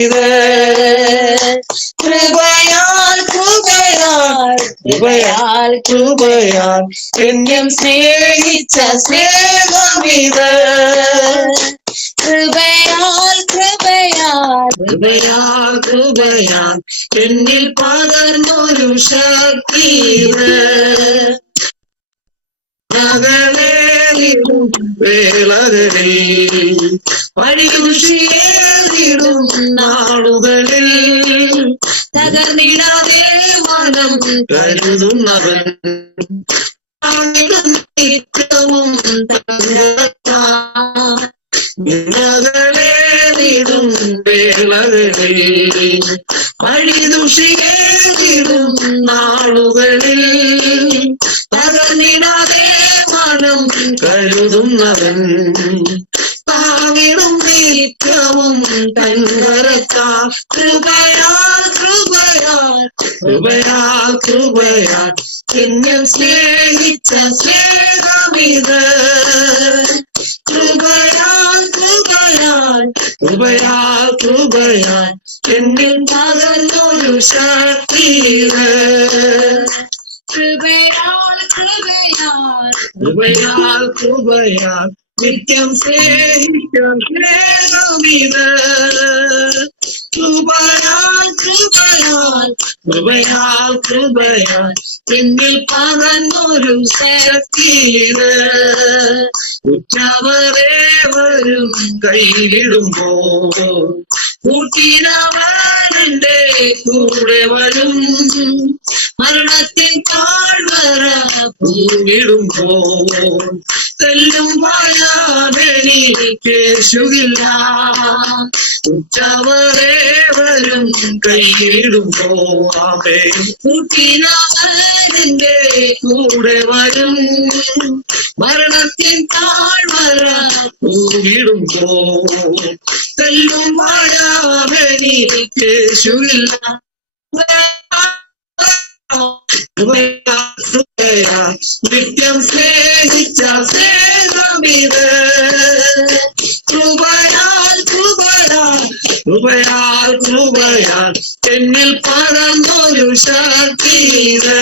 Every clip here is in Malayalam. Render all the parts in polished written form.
കൃപയാൽ കൃപയാൽ കൃപയാൽ കൃപയാൽ എന്നും സ്നേഹിച്ച സ്നേഹമിത്. കൃപയാൽ കൃപയാൽ കൃപയാൽ കൃപയാൽ എന്നിൽ പകർന്നൊരു ശക്തിത്. മകളേറിടും വേളകളിൽ വഴികുഷിയേറിടും നാളുകളിൽ തകർന്നിടാതെ മനം കരുതുന്നവൻ നിത്യവും മകളേറിടും വേളകളിൽ വഴികുഷിയേറിടും നാളുകളിൽ തകർന്നിടാതെ മനം കരുതുന്നവൻ താങ്ങിടും നിത്യവും തങ്കരത്താ. കൃപയാൽ കൃപയാൽ കൃപയാൽ കൃപയാൽ എന്നെ സ്നേഹിച്ച സ്നേഹമിത്. കൃപയാൽ കൃപയാൽ കൃപയാൽ കൃപയാൽ എന്നിൽ പകർന്നൊരു ശക്തിത്. കൃപയാൽ കൃപയാൽ കൃപയാൽ കൃപയാൽ നിത്യം സ്നേഹിച്ച സ്നേഹമിത്. കൃപയാൽ കൃപയാൽ കൃപയാൽ കൃപയാൽ എന്നിൽ പകർന്നൊരു ശക്തിത്. ഉറ്റവരേവരും കയ്യിലിടുമ്പോൾ കൂട്ടിനവനെന്റെ കൂടെ വരും. മരണത്തിൻ താഴ്വര പൂവിടുമ്പോൾ തെല്ലും പായാതെനിക്കേശുകില്ല. ഉച്ചവരേവരും കയ്യിലിടുമ്പോൾ കൂട്ടിനവനെന്റെ കൂടെ വരും. മരണത്തിൻ താഴ്വര പൂവിടുമ്പോൾ തെല്ലും പായാതെനിക്കേശുകില്ല. നിത്യം സ്നേഹിച്ച സ്നേഹമിത്. കൃപയാൽ കൃപയാൽ കൃപയാൽ കൃപയാൽ എന്നിൽ പകർന്നൊരു ശക്തിത്.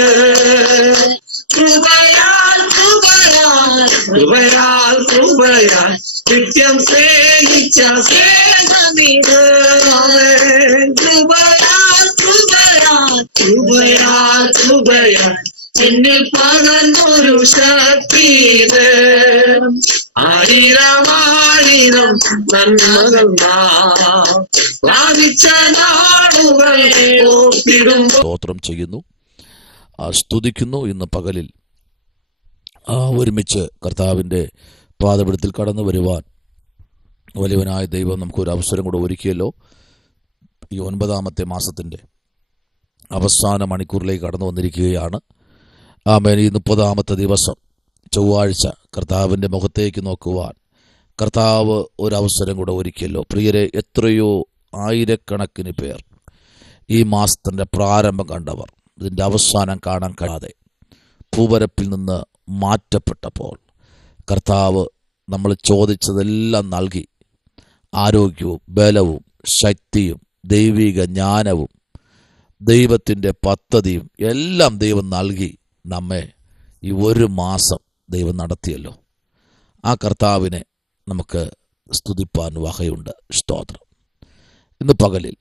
കൃപയാൽ കൃപയാൽ കൃപയാൽ കൃപയാൽ നിത്യം സ്നേഹിച്ച സ്നേഹമിത്. കൃപയാൽ കൃപയാൽ കൃപയാൽ കൃപയാൽ എന്നിൽ പകർന്നൊരു ശക്തിത്. ആയിരമായിരം നന്മകൾ പ്രാപിച്ച നാളുകൾ ഓർത്തിടുമ്പോൾ സ്തോത്രം ചെയ്യുന്നു, സ്തുതിക്കുന്നു. ഇന്ന് പകലിൽ ഒരുമിച്ച് കർത്താവിൻ്റെ പാദപീഠത്തിൽ കടന്നു വരുവാൻ വലിയവനായ ദൈവം നമുക്കൊരു അവസരം കൂടെ ഒരുക്കിയല്ലോ. ഈ 9-ാമത്തെ മാസത്തിൻ്റെ അവസാന മണിക്കൂറിലേക്ക് കടന്നു വന്നിരിക്കുകയാണ്. ആമേൻ. ഈ 30-ാമത്തെ ദിവസം ചൊവ്വാഴ്ച കർത്താവിൻ്റെ മുഖത്തേക്ക് നോക്കുവാൻ കർത്താവ് ഒരവസരം കൂടെ ഒരുക്കിയല്ലോ. പ്രിയരെ, എത്രയോ ആയിരക്കണക്കിന് പേർ ഈ മാസത്തിൻ്റെ പ്രാരംഭം കണ്ടവർ ഇതിൻ്റെ അവസാനം കാണാൻ കഴിയാതെ ഭൂപരപ്പിൽ നിന്ന് മാറ്റപ്പെട്ടപ്പോൾ കർത്താവ് നമ്മൾ ചോദിച്ചതെല്ലാം നൽകി. ആരോഗ്യവും ബലവും ശക്തിയും ദൈവിക ജ്ഞാനവും ദൈവത്തിൻ്റെ പദ്ധതിയും എല്ലാം ദൈവം നൽകി നമ്മെ ഈ ഒരു മാസം ദൈവം നടത്തിയല്ലോ. ആ കർത്താവിനെ നമുക്ക് സ്തുതിപ്പാൻ വകയുണ്ട്. സ്തോത്രം. ഇന്ന് പകലിൽ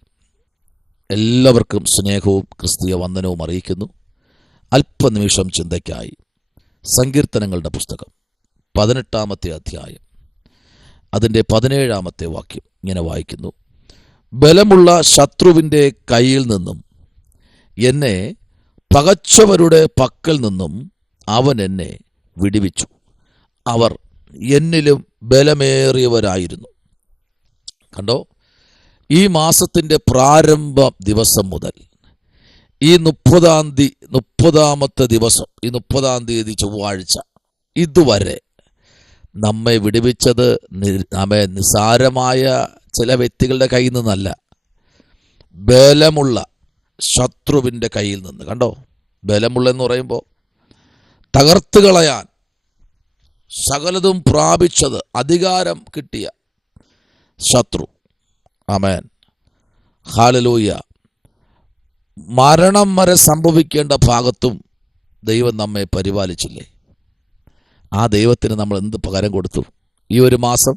എല്ലാവർക്കും സ്നേഹവും ക്രിസ്തീയ വന്ദനവും അറിയിക്കുന്നു. അല്പനിമിഷം ചിന്തയ്ക്കായി സങ്കീർത്തനങ്ങളുടെ പുസ്തകം 18-ാമത്തെ അധ്യായം അതിൻ്റെ 17-ാമത്തെ വാക്യം ഇങ്ങനെ വായിക്കുന്നു. ബലമുള്ള ശത്രുവിൻ്റെ കയ്യിൽ നിന്നും എന്നെ പകച്ചവരുടെ പക്കൽ നിന്നും അവൻ എന്നെ വിടുവിച്ചു. അവർ എന്നിലും ബലമേറിയവരായിരുന്നു. കണ്ടോ, ഈ മാസത്തിൻ്റെ പ്രാരംഭ ദിവസം മുതൽ ഈ 30-ാമത്തെ ദിവസം, ഈ 30-ാം തീയതി ചൊവ്വാഴ്ച ഇതുവരെ നമ്മെ വിടുവിച്ചത് നമ്മെ നിസാരമായ ചില വ്യക്തികളുടെ കയ്യിൽ നിന്നല്ല, ബലമുള്ള ശത്രുവിൻ്റെ കയ്യിൽ നിന്ന്. കണ്ടോ, ബലമുള്ളെന്ന് പറയുമ്പോൾ തകർത്ത് കളയാൻ സകലതും പ്രാപിച്ചത്, അധികാരം കിട്ടിയ ശത്രു. ആമേൻ. ഹല്ലേലൂയ, മരണം വരെ സംഭവിക്കേണ്ട ഭാഗത്തും ദൈവം നമ്മെ പരിപാലിച്ചില്ലേ? ആ ദൈവത്തിന് നമ്മൾ എന്ത് പകരം കൊടുത്തു? ഈ ഒരു മാസം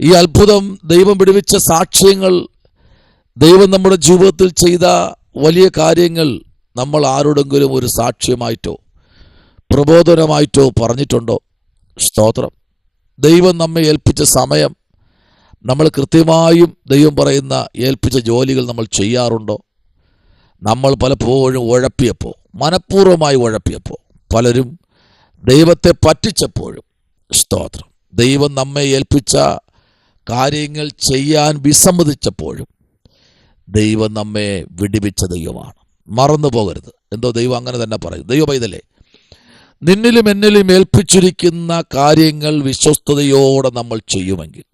ഈ അത്ഭുതം, ദൈവം വിടുവിച്ച സാക്ഷ്യങ്ങൾ, ദൈവം നമ്മുടെ ജീവിതത്തിൽ ചെയ്ത വലിയ കാര്യങ്ങൾ നമ്മൾ ആരോടെങ്കിലും ഒരു സാക്ഷ്യമായിട്ടോ പ്രബോധനമായിട്ടോ പറഞ്ഞിട്ടുണ്ടോ? സ്തോത്രം. ദൈവം നമ്മെ ഏൽപ്പിച്ച സമയം നമ്മൾ കൃത്യമായും ദൈവം പറയുന്ന ഏൽപ്പിച്ച ജോലികൾ നമ്മൾ ചെയ്യാറുണ്ടോ? നമ്മൾ പലപ്പോഴും ഉഴപ്പിയപ്പോൾ, മനഃപൂർവ്വമായി ഉഴപ്പിയപ്പോൾ, പലരും ദൈവത്തെ പറ്റിച്ചപ്പോഴും, സ്തോത്രം, ദൈവം നമ്മെ ഏൽപ്പിച്ച കാര്യങ്ങൾ ചെയ്യാൻ വിസമ്മതിച്ചപ്പോഴും ദൈവം നമ്മെ വിടുവിച്ച ദൈവമാണ്. മറന്നു പോകരുത്. എന്തോ ദൈവം അങ്ങനെ തന്നെ പറയും. ദൈവ പൈതലേ, നിന്നിലും എന്നിലും ഏൽപ്പിച്ചിരിക്കുന്ന കാര്യങ്ങൾ വിശ്വസ്തയോടെ നമ്മൾ ചെയ്യുമെങ്കിൽ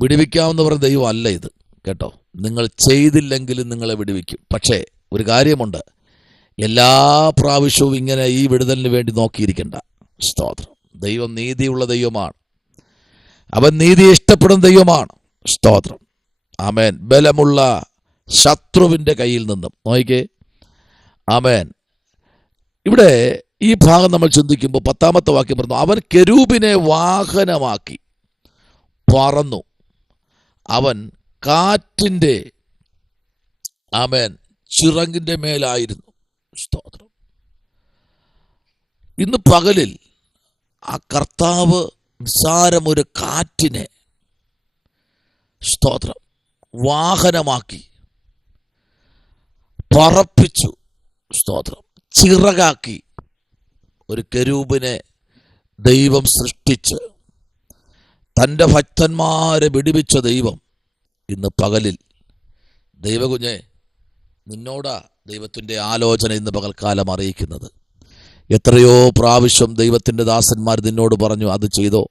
വിടുവിക്കാമെന്ന് പറഞ്ഞ ദൈവം അല്ല ഇത്, കേട്ടോ. നിങ്ങൾ ചെയ്തില്ലെങ്കിലും നിങ്ങളെ വിടുവിക്കും. പക്ഷേ ഒരു കാര്യമുണ്ട്, എല്ലാ പ്രാവശ്യവും ഇങ്ങനെ ഈ വിടുതലിന് വേണ്ടി നോക്കിയിരിക്കണ്ട. സ്തോത്രം. ദൈവം നീതിയുള്ള ദൈവമാണ്. അവൻ നീതി ഇഷ്ടപ്പെടുന്ന ദൈവമാണ്. സ്തോത്രം. ആമേൻ. ബലമുള്ള ശത്രുവിൻ്റെ കയ്യിൽ നിന്നും നോക്കിക്കേ. ആമേൻ. ഇവിടെ ഈ ഭാഗം നമ്മൾ ചിന്തിക്കുമ്പോൾ 10-ാമത്തെ വാക്യം പറഞ്ഞു, അവൻ കെരൂബിനെ വാഹനമാക്കി പറന്നു, അവൻ കാറ്റിൻ്റെ ആമേൻ ചിറകിൻ്റെ മേലായിരുന്നു. സ്തോത്രം. ഇന്ന് പകലിൽ ആ കർത്താവ് നിസ്സാരം ഒരു കാറ്റിനെ, സ്തോത്രം, വാഹനമാക്കി പറപ്പിച്ചു. സ്തോത്രം. ചിറകാക്കി ഒരു കെരൂബിനെ ദൈവം സൃഷ്ടിച്ച് തൻ്റെ ഭക്തന്മാരെ വിടുവിച്ച ദൈവം ഇന്ന് പകലിൽ, ദൈവകുഞ്ഞെ, നിന്നോടാ ദൈവത്തിൻ്റെ ആലോചന ഇന്ന് പകൽക്കാലം അറിയിക്കുന്നത്. എത്രയോ പ്രാവശ്യം ദൈവത്തിൻ്റെ ദാസന്മാർ നിന്നോട് പറഞ്ഞു, അത് ചെയ്തോ,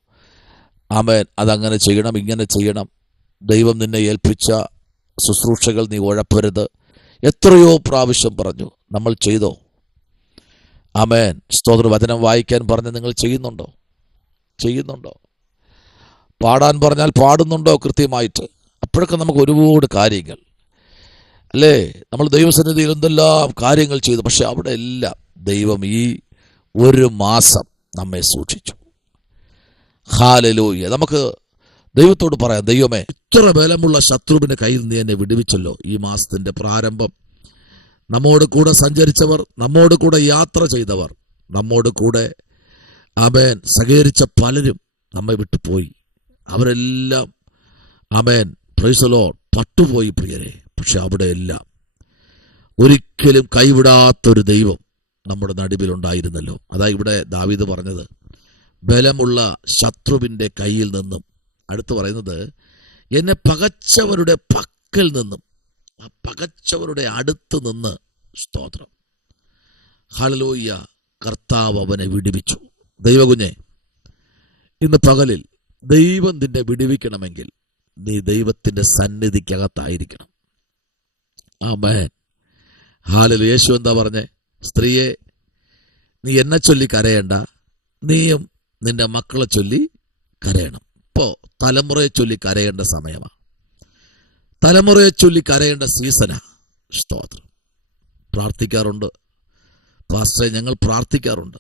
ആമേൻ, അതങ്ങനെ ചെയ്യണം, ഇങ്ങനെ ചെയ്യണം, ദൈവം നിന്നെ ഏൽപ്പിച്ച ശുശ്രൂഷകൾ നീ ഉഴപ്പരുത്. എത്രയോ പ്രാവശ്യം പറഞ്ഞു. നമ്മൾ ചെയ്തോ? ആമേൻ. സ്തോത്ര. വചനം വായിക്കാൻ പറഞ്ഞ് നിങ്ങൾ ചെയ്യുന്നുണ്ടോ? പാടാൻ പറഞ്ഞാൽ പാടുന്നുണ്ടോ കൃത്യമായിട്ട്? അപ്പോഴൊക്കെ നമുക്ക് ഒരുപാട് കാര്യങ്ങൾ, അല്ലേ, നമ്മൾ ദൈവസന്നിധിയിൽ എന്തെല്ലാം കാര്യങ്ങൾ ചെയ്തു. പക്ഷെ അവിടെ എല്ലാം ദൈവം ഈ ഒരു മാസം നമ്മെ സൂക്ഷിച്ചു. ഹല്ലേലൂയ. നമുക്ക് ദൈവത്തോട് പറയാം, ദൈവമേ, ഇത്ര ബലമുള്ള ശത്രുവിൻ്റെ കയ്യിൽ നീ എന്നെ വിടുവിച്ചല്ലോ. ഈ മാസത്തിൻ്റെ പ്രാരംഭം നമ്മോട് കൂടെ സഞ്ചരിച്ചവർ, നമ്മോട് കൂടെ യാത്ര ചെയ്തവർ, നമ്മോട് കൂടെ ആമേൻ സഹകരിച്ച പലരും നമ്മെ വിട്ടുപോയി. അവരെല്ലാം ആമേൻ പ്രൈസ് ദി ലോർഡ് പട്ടുപോയി പ്രിയരെ. പക്ഷെ അവിടെയെല്ലാം ഒരിക്കലും കൈവിടാത്തൊരു ദൈവം നമ്മുടെ നടുവിലുണ്ടായിരുന്നല്ലോ. അതാ ഇവിടെ ദാവീദ് പറഞ്ഞത്, ബലമുള്ള ശത്രുവിൻ്റെ കയ്യിൽ നിന്നും, അടുത്ത് പറയുന്നത് എന്നെ പകച്ചവരുടെ പക്കൽ നിന്നും, ആ പകച്ചവരുടെ അടുത്ത് നിന്ന്, സ്തോത്രം, ഹല്ലേലൂയ, കർത്താവ് അവനെ വിടുവിച്ചു. ദൈവകുഞ്ഞെ, ഇന്ന് പകലിൽ ദൈവം നിന്നെ വിടുവിക്കണമെങ്കിൽ നീ ദൈവത്തിൻ്റെ സന്നിധിക്കകത്തായിരിക്കണം. ആമേൻ. ഹല്ലേലൂയ. യേശു എന്താ പറഞ്ഞേ? സ്ത്രീയെ, നീ എന്നെ ചൊല്ലി കരയേണ്ട, നീയും നിന്റെ മക്കളെ ചൊല്ലി കരയണം. ഇപ്പോൾ തലമുറയെ ചൊല്ലി കരയേണ്ട സമയമാണ്. തലമുറയെ ചൊല്ലി കരയേണ്ട സീസണാ. സ്തോത്രം. പ്രാർത്ഥിക്കാറുണ്ട് പാസ്റ്ററെ, ഞങ്ങൾ പ്രാർത്ഥിക്കാറുണ്ട്,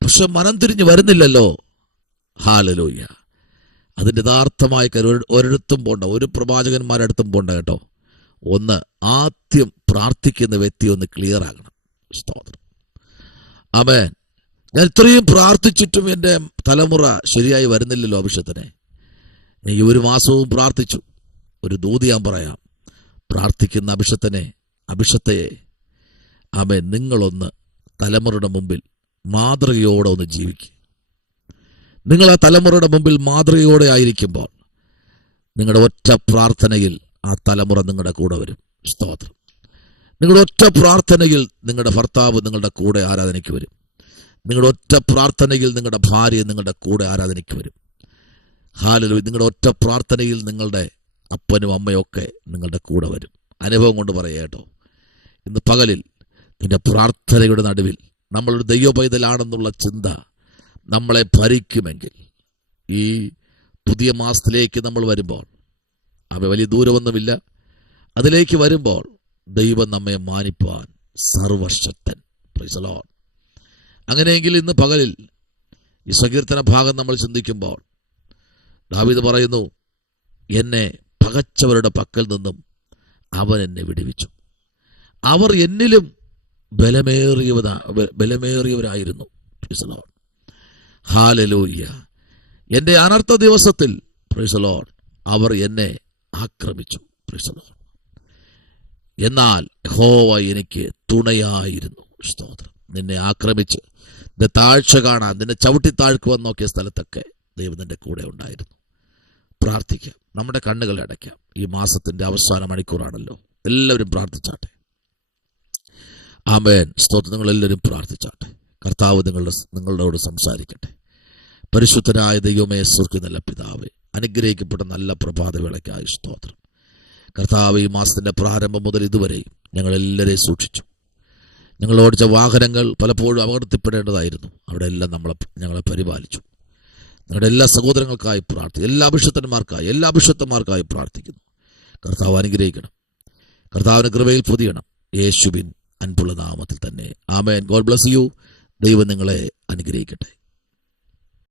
പക്ഷെ മനം തിരിഞ്ഞ് വരുന്നില്ലല്ലോ. ഹല്ലേലൂയ. അതിൻ്റെ യഥാർത്ഥമായ ഒരിടത്തും പോണ്ട, ഒരു പ്രവാചകന്മാരടുത്തും പോണ്ട കേട്ടോ. ഒന്ന്, ആദ്യം പ്രാർത്ഥിക്കുന്ന വ്യക്തി ഒന്ന് ക്ലിയർ ആകണം. സ്തോത്രം. ആമേൻ. ഞാൻ ഇത്രയും പ്രാർത്ഥിച്ചിട്ടും എൻ്റെ തലമുറ ശരിയായി വരുന്നില്ലല്ലോ അഭിഷത്തിനെ. ഈ ഒരു മാസവും പ്രാർത്ഥിച്ചു. ഒരു ദൂത് ഞാൻ പറയാം. പ്രാർത്ഥിക്കുന്ന അഭിഷത്തെ ആമേൻ, നിങ്ങളൊന്ന് തലമുറയുടെ മുമ്പിൽ മാതൃകയോടെ ഒന്ന് ജീവിക്കുക. നിങ്ങൾ ആ തലമുറയുടെ മുമ്പിൽ മാതൃകയോടെ ആയിരിക്കുമ്പോൾ നിങ്ങളുടെ ഒറ്റ പ്രാർത്ഥനയിൽ ആ തലമുറ നിങ്ങളുടെ കൂടെ വരും. സ്തോത്രം. നിങ്ങളുടെ ഒറ്റ പ്രാർത്ഥനയിൽ നിങ്ങളുടെ ഭർത്താവ് നിങ്ങളുടെ കൂടെ ആരാധനയ്ക്ക് വരും. നിങ്ങളുടെ ഒറ്റ പ്രാർത്ഥനയിൽ നിങ്ങളുടെ ഭാര്യ നിങ്ങളുടെ കൂടെ ആരാധനയ്ക്ക് വരും. ഹല്ലേലൂയ. നിങ്ങളുടെ ഒറ്റ പ്രാർത്ഥനയിൽ നിങ്ങളുടെ അപ്പനും അമ്മയും ഒക്കെ നിങ്ങളുടെ കൂടെ വരും. അനുഭവം കൊണ്ട് പറയുക കേട്ടോ. ഇന്ന് പകലിൽ നിന്റെ പ്രാർത്ഥനയുടെ നടുവിൽ നമ്മളൊരു ദൈവ പൈതലാണെന്നുള്ള ചിന്ത നമ്മളെ ഭരിക്കുമെങ്കിൽ, ഈ പുതിയ മാസത്തിലേക്ക് നമ്മൾ വരുമ്പോൾ അവ വലിയ ദൂരമൊന്നുമില്ല. അതിലേക്ക് വരുമ്പോൾ ദൈവം നമ്മെ മാനിപ്പാൻ സർവശക്തൻ. Price the Lord. അങ്ങനെയെങ്കിൽ ഇന്ന് പകലിൽ ഈ സങ്കീർത്തന ഭാഗം നമ്മൾ ചിന്തിക്കുമ്പോൾ ദാവീദ് പറയുന്നു, എന്നെ പകച്ചവരുടെ പക്കൽ നിന്നും അവൻ എന്നെ വിടുവിച്ചു. അവർ എന്നിലും ബലമേറിയവരായിരുന്നു. Praise the lord. ഹല്ലേലൂയ. എൻ്റെ അനർത്ഥ ദിവസത്തിൽ പ്രൈസ് ദി ലോർഡ് അവർ എന്നെ ആക്രമിച്ചു. Praise the lord. എന്നാൽ യഹോവ എനിക്ക് തുണയായിരുന്നു. സ്തോത്രം. നിന്നെ ആക്രമിച്ച് നിന്റെ താഴ്ച കാണാൻ, നിന്നെ ചവിട്ടി താഴ്ക്കുവാൻ നോക്കിയ സ്ഥലത്തൊക്കെ ദൈവം നിന്റെ കൂടെ ഉണ്ടായിരുന്നു. പ്രാർത്ഥിക്കാം. നമ്മുടെ കണ്ണുകൾ അടയ്ക്കാം. ഈ മാസത്തിന്റെ അവസാന മണിക്കൂറാണല്ലോ. എല്ലാവരും പ്രാർത്ഥിച്ചാട്ടെ. ആമേൻ. സ്തോത്രം. നിങ്ങളെല്ലാവരും പ്രാർത്ഥിച്ചാട്ടെ. കർത്താവ് നിങ്ങളോട് സംസാരിക്കട്ടെ. പരിശുദ്ധനായ ദൈവമേ, സ്വർഗ്ഗ നല്ല പിതാവേ, അനുഗ്രഹിക്കപ്പെട്ട നല്ല പ്രഭാതവേളയ്ക്കായി സ്തോത്രം. കർത്താവ്, ഈ മാസത്തിന്റെ പ്രാരംഭം മുതൽ ഇതുവരെയും ഞങ്ങളെല്ലാവരെയും സൂക്ഷിച്ചു. ഞങ്ങൾ ഓടിച്ച വാഹനങ്ങൾ പലപ്പോഴും അപകടത്തിൽപ്പെടേണ്ടതായിരുന്നു. അവിടെ എല്ലാം ഞങ്ങളെ പരിപാലിച്ചു. ഞങ്ങളുടെ എല്ലാ സഹോദരങ്ങൾക്കായി പ്രാർത്ഥിക്കുന്നു. എല്ലാ അഭിഷക്തന്മാർക്കായി പ്രാർത്ഥിക്കുന്നു. കർത്താവ് അനുഗ്രഹിക്കണം. കർത്താവിന് കൃപയിൽ പൊതിയണം. യേശുവിൻ അൻപുള്ള നാമത്തിൽ തന്നെ. ആമേൻ. God bless you. ദൈവം നിങ്ങളെ അനുഗ്രഹിക്കട്ടെ.